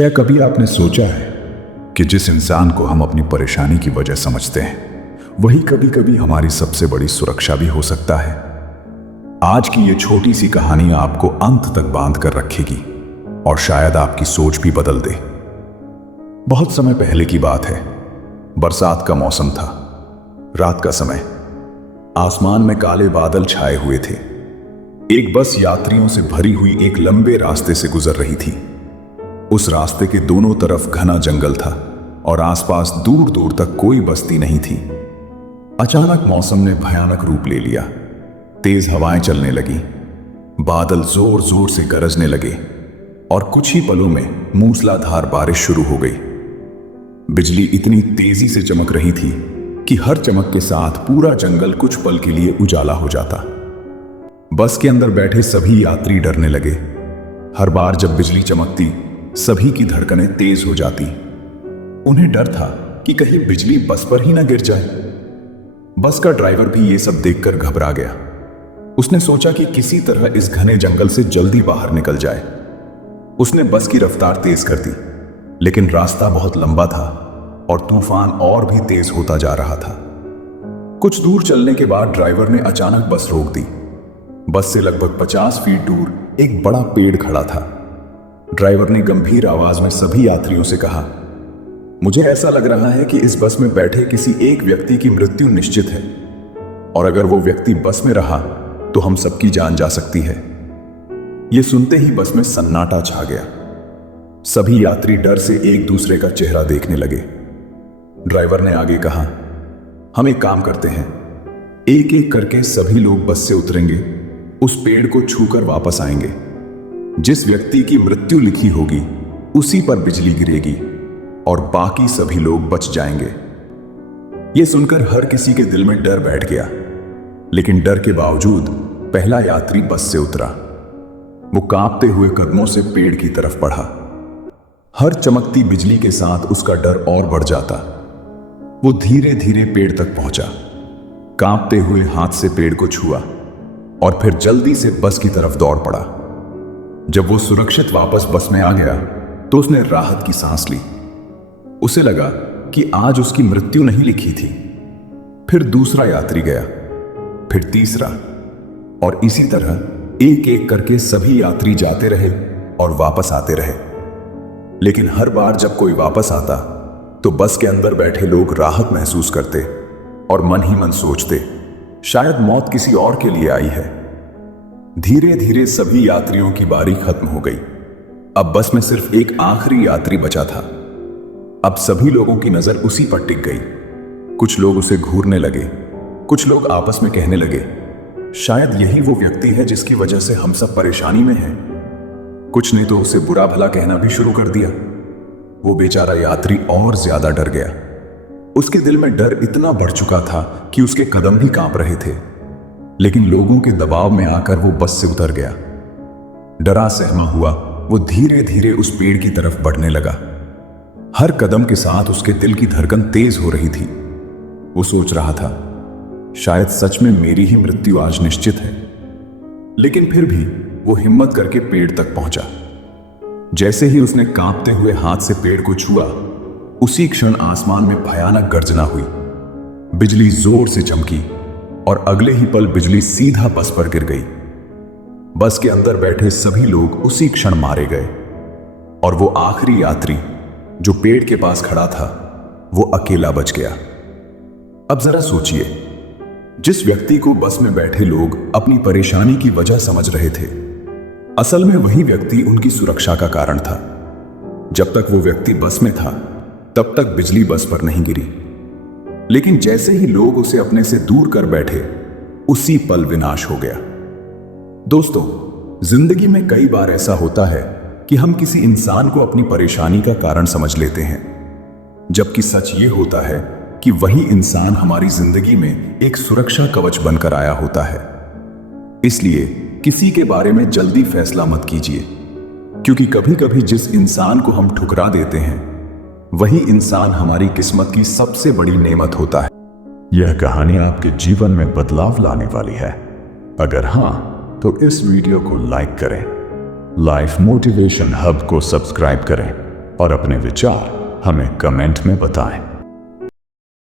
क्या कभी आपने सोचा है कि जिस इंसान को हम अपनी परेशानी की वजह समझते हैं वही कभी कभी हमारी सबसे बड़ी सुरक्षा भी हो सकता है। आज की ये छोटी सी कहानी आपको अंत तक बांध कर रखेगी और शायद आपकी सोच भी बदल दे। बहुत समय पहले की बात है। बरसात का मौसम था। रात का समय। आसमान में काले बादल छाए हुए थे। एक बस यात्रियों से भरी हुई एक लंबे रास्ते से गुजर रही थी। उस रास्ते के दोनों तरफ घना जंगल था और आसपास दूर दूर तक कोई बस्ती नहीं थी। अचानक मौसम ने भयानक रूप ले लिया। तेज हवाएं चलने लगी। बादल जोर जोर से गरजने लगे और कुछ ही पलों में मूसलाधार बारिश शुरू हो गई। बिजली इतनी तेजी से चमक रही थी कि हर चमक के साथ पूरा जंगल कुछ पल के लिए उजाला हो जाता। बस के अंदर बैठे सभी यात्री डरने लगे। हर बार जब बिजली चमकती सभी की धड़कनें तेज हो जाती। उन्हें डर था कि कहीं बिजली बस पर ही ना गिर जाए। बस का ड्राइवर भी ये सब देखकर घबरा गया। उसने सोचा कि किसी तरह इस घने जंगल से जल्दी बाहर निकल जाए। उसने बस की रफ्तार तेज कर दी, लेकिन रास्ता बहुत लंबा था और तूफान और भी तेज होता जा रहा था। कुछ दूर चलने के बाद ड्राइवर ने अचानक बस रोक दी। बस से लगभग 50 फीट दूर एक बड़ा पेड़ खड़ा था। ड्राइवर ने गंभीर आवाज में सभी यात्रियों से कहा, मुझे ऐसा लग रहा है कि इस बस में बैठे किसी एक व्यक्ति की मृत्यु निश्चित है और अगर वो व्यक्ति बस में रहा तो हम सबकी जान जा सकती है। ये सुनते ही बस में सन्नाटा छा गया। सभी यात्री डर से एक दूसरे का चेहरा देखने लगे। ड्राइवर ने आगे कहा, हम एक काम करते हैं, एक एक करके सभी लोग बस से उतरेंगे, उस पेड़ को छूकर वापस आएंगे। जिस व्यक्ति की मृत्यु लिखी होगी उसी पर बिजली गिरेगी और बाकी सभी लोग बच जाएंगे। यह सुनकर हर किसी के दिल में डर बैठ गया, लेकिन डर के बावजूद पहला यात्री बस से उतरा। वो कांपते हुए कदमों से पेड़ की तरफ बढ़ा। हर चमकती बिजली के साथ उसका डर और बढ़ जाता। वो धीरे धीरे पेड़ तक पहुंचा, कांपते हुए हाथ से पेड़ को छुआ और फिर जल्दी से बस की तरफ दौड़ पड़ा। जब वो सुरक्षित वापस बस में आ गया तो उसने राहत की सांस ली। उसे लगा कि आज उसकी मृत्यु नहीं लिखी थी। फिर दूसरा यात्री गया, फिर तीसरा, और इसी तरह एक एक करके सभी यात्री जाते रहे और वापस आते रहे। लेकिन हर बार जब कोई वापस आता तो बस के अंदर बैठे लोग राहत महसूस करते और मन ही मन सोचते, शायद मौत किसी और के लिए आई है। धीरे धीरे सभी यात्रियों की बारी खत्म हो गई। अब बस में सिर्फ एक आखिरी यात्री बचा था। अब सभी लोगों की नजर उसी पर टिक गई। कुछ लोग उसे घूरने लगे, कुछ लोग आपस में कहने लगे, शायद यही वो व्यक्ति है जिसकी वजह से हम सब परेशानी में हैं। कुछ ने तो उसे बुरा भला कहना भी शुरू कर दिया। वो बेचारा यात्री और ज्यादा डर गया। उसके दिल में डर इतना बढ़ चुका था कि उसके कदम भी कांप रहे थे। लेकिन लोगों के दबाव में आकर वो बस से उतर गया। डरा सहमा हुआ वो धीरे धीरे उस पेड़ की तरफ बढ़ने लगा। हर कदम के साथ उसके दिल की धड़कन तेज हो रही थी। वो सोच रहा था, शायद सच में मेरी ही मृत्यु आज निश्चित है। लेकिन फिर भी वो हिम्मत करके पेड़ तक पहुंचा। जैसे ही उसने कांपते हुए हाथ से पेड़ को छुआ, उसी क्षण आसमान में भयानक गर्जना हुई। बिजली जोर से चमकी और अगले ही पल बिजली सीधा बस पर गिर गई। बस के अंदर बैठे सभी लोग उसी क्षण मारे गए और वो आखिरी यात्री जो पेड़ के पास खड़ा था वो अकेला बच गया। अब जरा सोचिए, जिस व्यक्ति को बस में बैठे लोग अपनी परेशानी की वजह समझ रहे थे, असल में वही व्यक्ति उनकी सुरक्षा का कारण था। जब तक वो व्यक्ति बस में था तब तक बिजली बस पर नहीं गिरी, लेकिन जैसे ही लोग उसे अपने से दूर कर बैठे उसी पल विनाश हो गया। दोस्तों, जिंदगी में कई बार ऐसा होता है कि हम किसी इंसान को अपनी परेशानी का कारण समझ लेते हैं, जबकि सच ये होता है कि वही इंसान हमारी जिंदगी में एक सुरक्षा कवच बनकर आया होता है। इसलिए किसी के बारे में जल्दी फैसला मत कीजिए, क्योंकि कभी कभी जिस इंसान को हम ठुकरा देते हैं वही इंसान हमारी किस्मत की सबसे बड़ी नेमत होता है। यह कहानी आपके जीवन में बदलाव लाने वाली है? अगर हां, तो इस वीडियो को लाइक करें, लाइफ मोटिवेशन हब को सब्सक्राइब करें, और अपने विचार हमें कमेंट में बताएं।